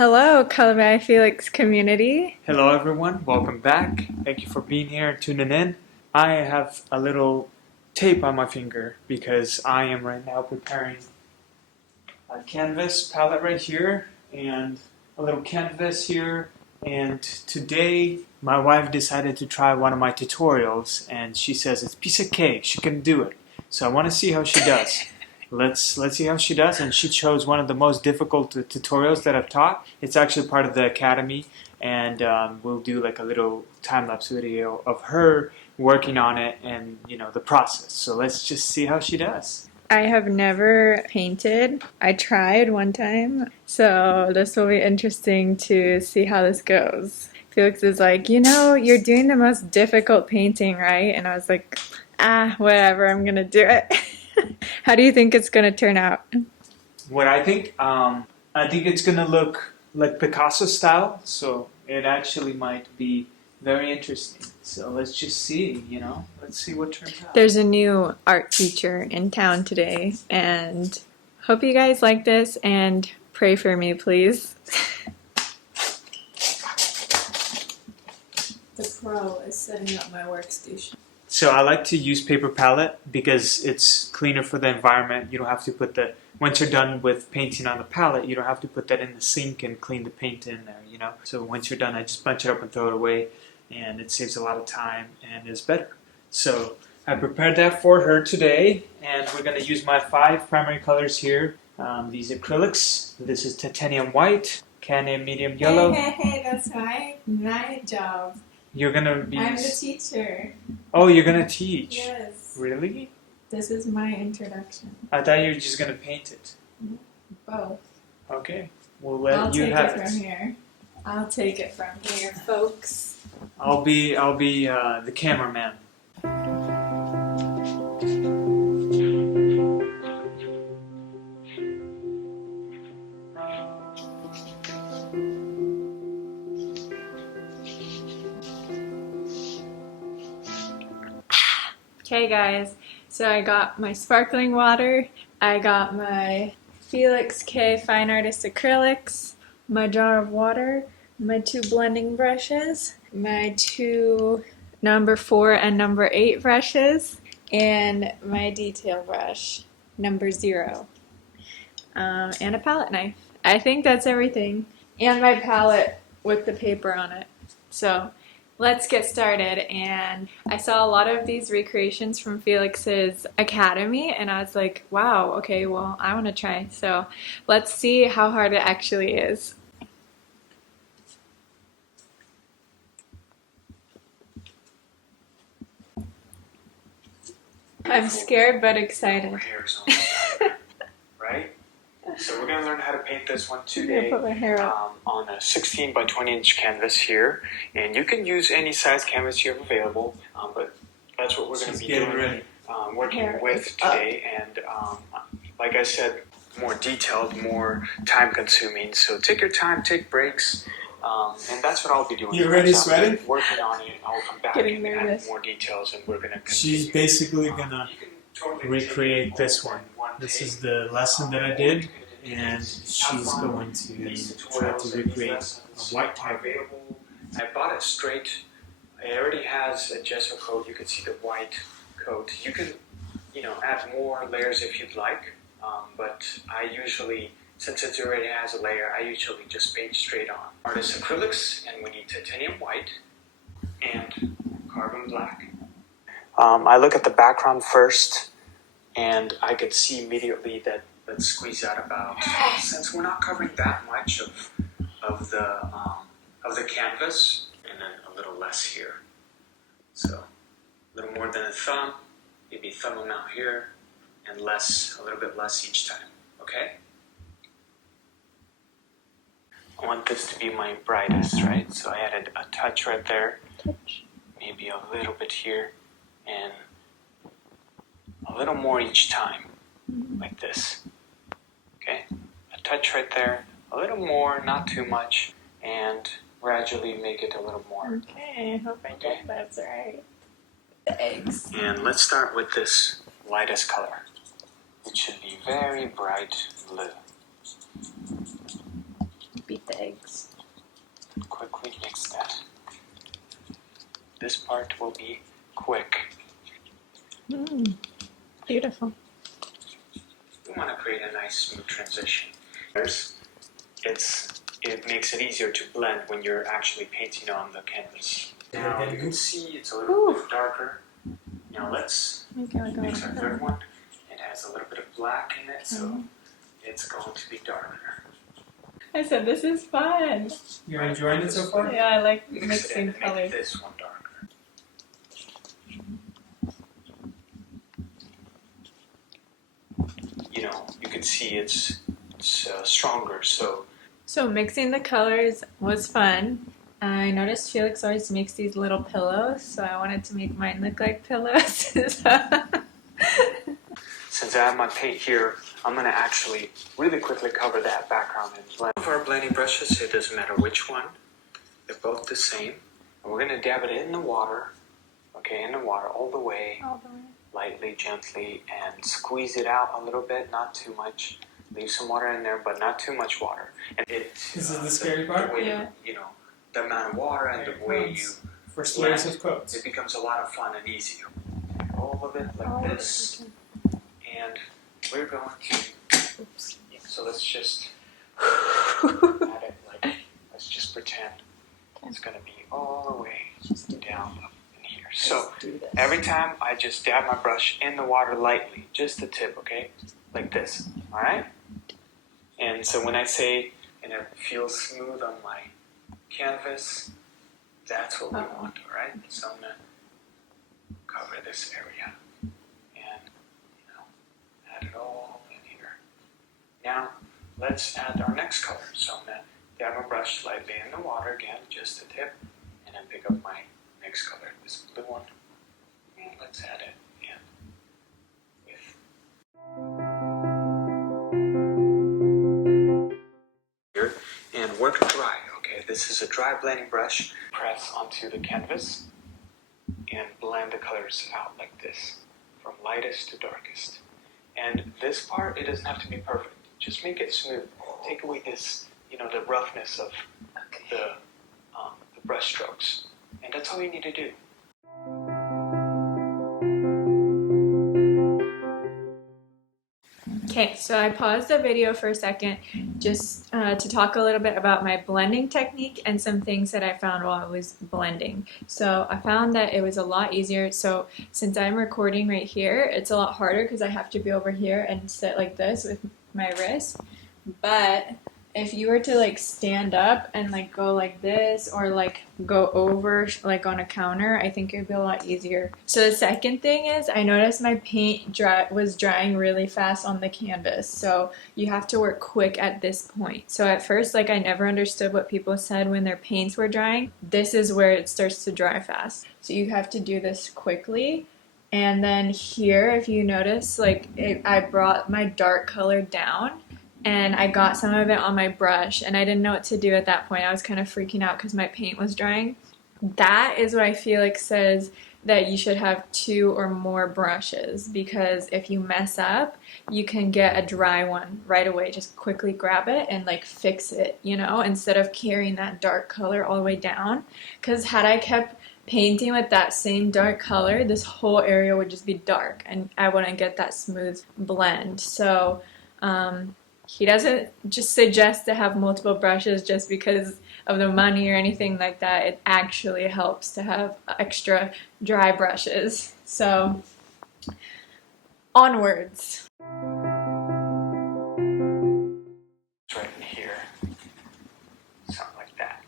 Hello, ColorByFeliks community. Hello everyone, welcome back. Thank you for being here and tuning in. I have a little tape on my finger because I am right now preparing a canvas palette right here and a little canvas here. And today my wife decided to try one of my tutorials and she says it's a piece of cake, she can do it. So I want to see how she does. Let's see how she does, and she chose one of the most difficult tutorials that I've taught. It's actually part of the academy, and we'll do like a little time-lapse video of her working on it and the process. So let's just see how she does. I have never painted. I tried one time, so this will be interesting to see how this goes. Felix is like, you're doing the most difficult painting, right? And I was like, whatever, I'm gonna do it. How do you think it's going to turn out? What I think it's going to look like Picasso style, so it actually might be very interesting. So let's just see, let's see what turns out. There's a new art teacher in town today, and hope you guys like this, and pray for me, please. The pro is setting up my workstation. So I like to use paper palette because it's cleaner for the environment. You don't have to once you're done with painting on the palette, you don't have to put that in the sink and clean the paint in there, So once you're done, I just bunch it up and throw it away, and it saves a lot of time and is better. So I prepared that for her today, and we're going to use my 5 primary colors here. These acrylics. This is titanium white, candy medium yellow. Hey, that's my job. You're going to be... I'm the teacher. Oh, you're going to teach? Yes. Really? This is my introduction. I thought you were just going to paint it. Both. Okay. We'll let you have it. I'll take it from here. I'll take it from here, folks. I'll be the cameraman. Okay guys, so I got my sparkling water, I got my Feliks K Fine Artist Acrylics, my jar of water, my 2 blending brushes, my 2 number 4 and number 8 brushes, and my detail brush, number 0, and a palette knife. I think that's everything, and my palette with the paper on it. So let's get started. And I saw a lot of these recreations from Felix's academy, and I was like, wow, okay, well, I want to try. So let's see how hard it actually is. I'm scared but excited. Right? So we're going to learn how to paint this one today put my hair up. On a 16 by 20 inch canvas here. And you can use any size canvas you have available, but that's what we're going to be doing, working with today. And like I said, more detailed, more time consuming. So take your time, take breaks, and that's what I'll be doing. You already sweating? Working on it, I'll come back and add more details, and we're going to continue. She's basically going to recreate this one. This is the lesson that I did, and she's going to try to recreate a white type. I bought it straight. It already has a gesso coat. You can see the white coat. You can, add more layers if you'd like, but I usually, since it already has a layer, I usually just paint straight on. Artist acrylics, and we need titanium white and carbon black. I look at the background first, and I could see immediately that let's squeeze out about, since we're not covering that much of the canvas, and then a little less here. So a little more than a thumb, maybe thumb amount here, and a little bit less each time. Okay? I want this to be my brightest, right? So I added a touch right there, maybe a little bit here, and a little more each time, like this. Okay? A touch right there, a little more, not too much, and gradually make it a little more. Okay, I hope I get that's right. Thanks. And let's start with this lightest color. It should be very bright blue. Beat the egg. this part will be quick. Beautiful. We want to create a nice smooth transition. It makes it easier to blend when you're actually painting on the canvas. Now you can see it's a little bit darker. Now let's mix our third one. It has a little bit of black in it, so it's going to be darker. I said this is fun. You're enjoying it so far? Yeah, I like Mix it in mixing and colors. make this one darker. You know, you can see it's stronger, so. So mixing the colors was fun. I noticed Felix always makes these little pillows, so I wanted to make mine look like pillows. Since I have my paint here, I'm going to actually really quickly cover that background and blend. For our blending brushes, it doesn't matter which one. They're both the same. And we're going to dab it in the water, okay, in the water all the way, lightly, gently, and squeeze it out a little bit, not too much. Leave some water in there, but not too much water. And This is the scary part? The way you know, the amount of water and the way you first layers of coats. it becomes a lot of fun and easy. All of it like this, and we're going to. So let's just add it like. Let's just pretend it's going to be all the way down up in here. So every time I just dab my brush in the water lightly, just the tip, okay, like this. All right. And so when I say and it feels smooth on my canvas, that's what we want, all right? So I'm going to cover this area and, add it all in here. Now, let's add our next color. So I'm going to dab my brush lightly in the water again, just the tip, and then pick up my next color, this blue one, and let's add it in with and work dry. Okay, this is a dry blending brush. Press onto the canvas and blend the colors out like this, from lightest to darkest. And this part, it doesn't have to be perfect. Just make it smooth. Take away this, the roughness of the brush strokes. And that's all you need to do. Okay, so I paused the video for a second just to talk a little bit about my blending technique and some things that I found while I was blending. So I found that it was a lot easier. So since I'm recording right here, it's a lot harder because I have to be over here and sit like this with my wrist. But if you were to stand up and go like this or go over on a counter, I think it would be a lot easier. So the second thing is I noticed my paint was drying really fast on the canvas. So you have to work quick at this point. So at first, I never understood what people said when their paints were drying. This is where it starts to dry fast. So you have to do this quickly. And then here, if you notice, I brought my dark color down. And I got some of it on my brush, and I didn't know what to do at that point. I was kind of freaking out because my paint was drying. That is why Felix says that you should have 2 or more brushes, because if you mess up, you can get a dry one right away. Just quickly grab it and fix it, instead of carrying that dark color all the way down. Because had I kept painting with that same dark color, this whole area would just be dark, and I wouldn't get that smooth blend. So, he doesn't just suggest to have multiple brushes just because of the money or anything like that. It actually helps to have extra dry brushes. So, onwards. Right in here, something like that.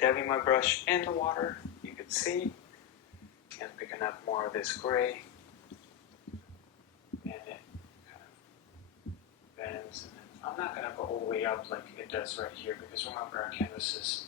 Dabbing my brush in the water, you can see, and picking up more of this gray. And I'm not going to go all the way up like it does right here, because remember our canvas is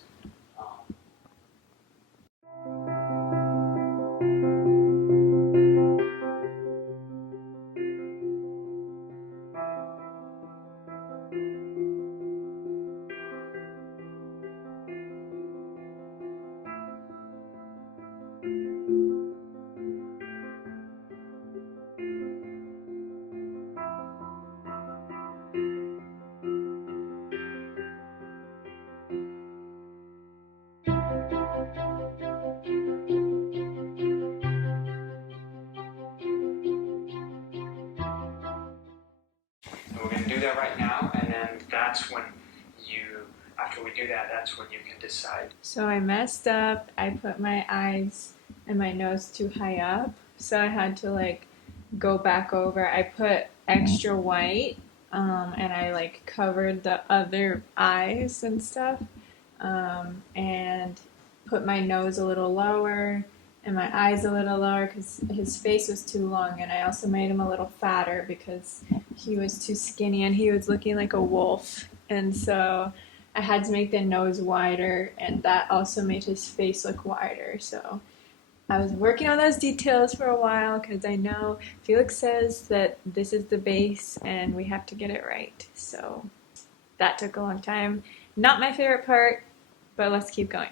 that right now, and then that's when after we do that, that's when you can decide. So I messed up. I put my eyes and my nose too high up, so I had to like go back over. I put extra white, and I like covered the other eyes and stuff, and put my nose a little lower and my eyes a little lower because his face was too long, and I also made him a little fatter because he was too skinny and he was looking like a wolf, and so I had to make the nose wider, and that also made his face look wider. So I was working on those details for a while because I know Felix says that this is the base and we have to get it right. So that took a long time. Not my favorite part, but let's keep going.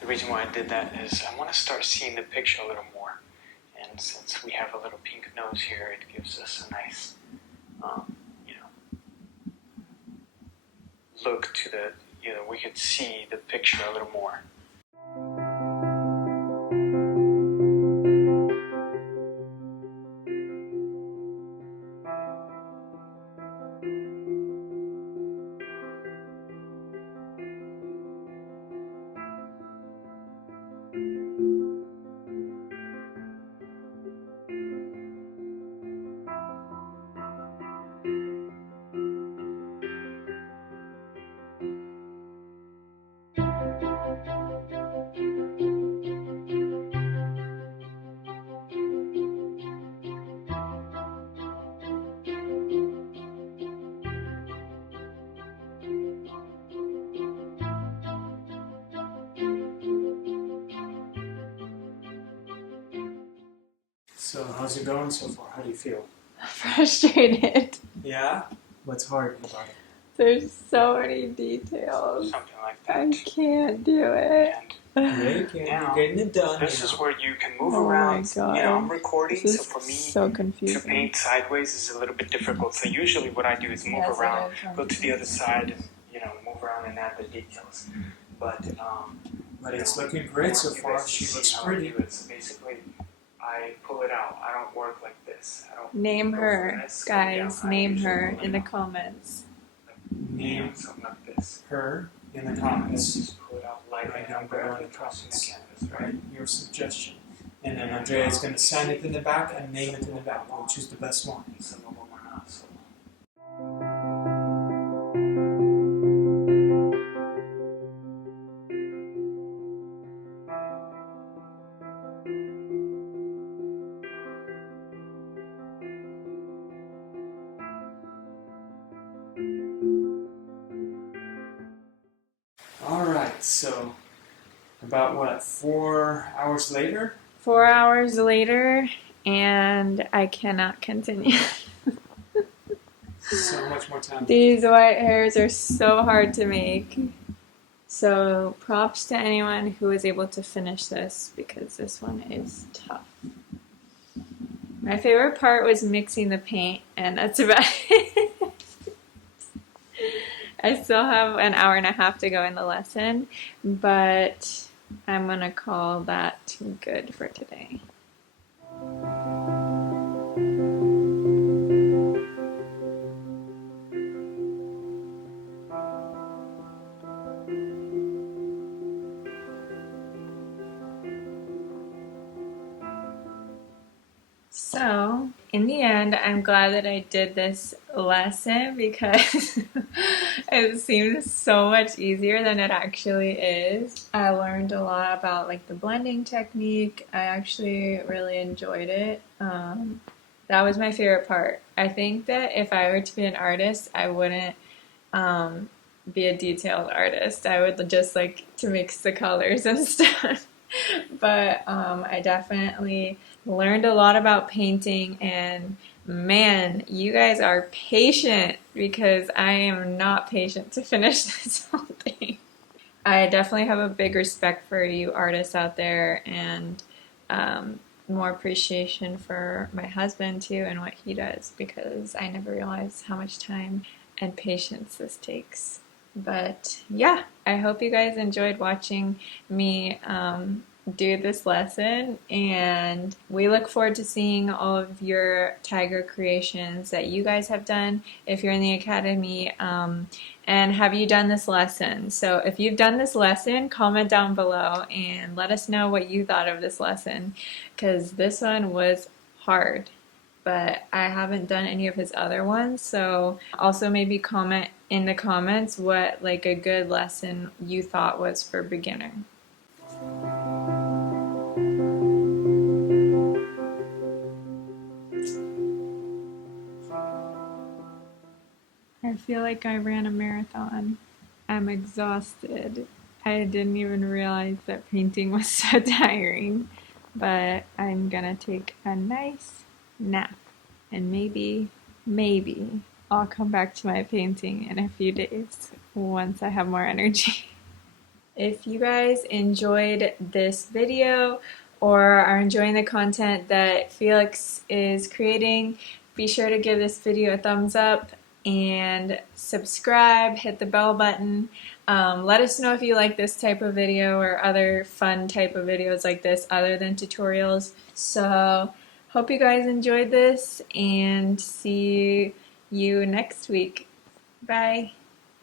The reason why I did that is I want to start seeing the picture a little more. And since we have a little pink nose here, it gives us a nice, look to the, we could see the picture a little more. So how's it going so far? How do you feel? Frustrated. Yeah? What's hard about it? There's so many details. Something like I that. can't do it. Yeah, you can. Now, You're getting it done. This is where you can move Oh my around. God. I'm recording, This so is for me so to confusing. paint sideways is a little bit difficult. So usually what I do is move around, go to the other side, and move around and add the details. But it's looking great so far. She looks pretty. So basically, I pull it out. I don't work like this. I don't Name go her, for this. guys. I Name usually her pull it in the out. comments. Name Something like this. her in the comments. Just pull it out lightly. Right down below in the comments. Canvas, Right? Your suggestion. And then Andrea is going to sign it in the back and name it in the back. We'll choose the best one. Some of them are not so. Alright, so about what, 4 hours later? 4 hours later, and I cannot continue. So much more time. These white hairs are so hard to make. So props to anyone who was able to finish this because this one is tough. My favorite part was mixing the paint, and that's about it. I still have an hour and a half to go in the lesson, but I'm going to call that good for today. So, in the end, I'm glad that I did this lesson because it seems so much easier than it actually is. I learned a lot about like the blending technique. I actually really enjoyed it. That was my favorite part. I think that if I were to be an artist, I wouldn't be a detailed artist. I would just like to mix the colors and stuff. But I definitely learned a lot about painting, and Man, you guys are patient because I am not patient to finish this whole thing. I definitely have a big respect for you artists out there, and more appreciation for my husband too and what he does, because I never realized how much time and patience this takes. But yeah, I hope you guys enjoyed watching me do this lesson, and we look forward to seeing all of your tiger creations that you guys have done if you're in the academy. And have you done this lesson? So if you've done this lesson, comment down below and let us know what you thought of this lesson, because this one was hard, but I haven't done any of his other ones. So also maybe comment in the comments what like a good lesson you thought was for beginner. I feel like I ran a marathon. I'm exhausted. I didn't even realize that painting was so tiring, but I'm gonna take a nice nap, and maybe I'll come back to my painting in a few days once I have more energy. If you guys enjoyed this video or are enjoying the content that Feliks is creating, be sure to give this video a thumbs up and subscribe, hit the bell button. Let us know if you like this type of video or other fun type of videos like this other than tutorials. So hope you guys enjoyed this, and see you next week. Bye.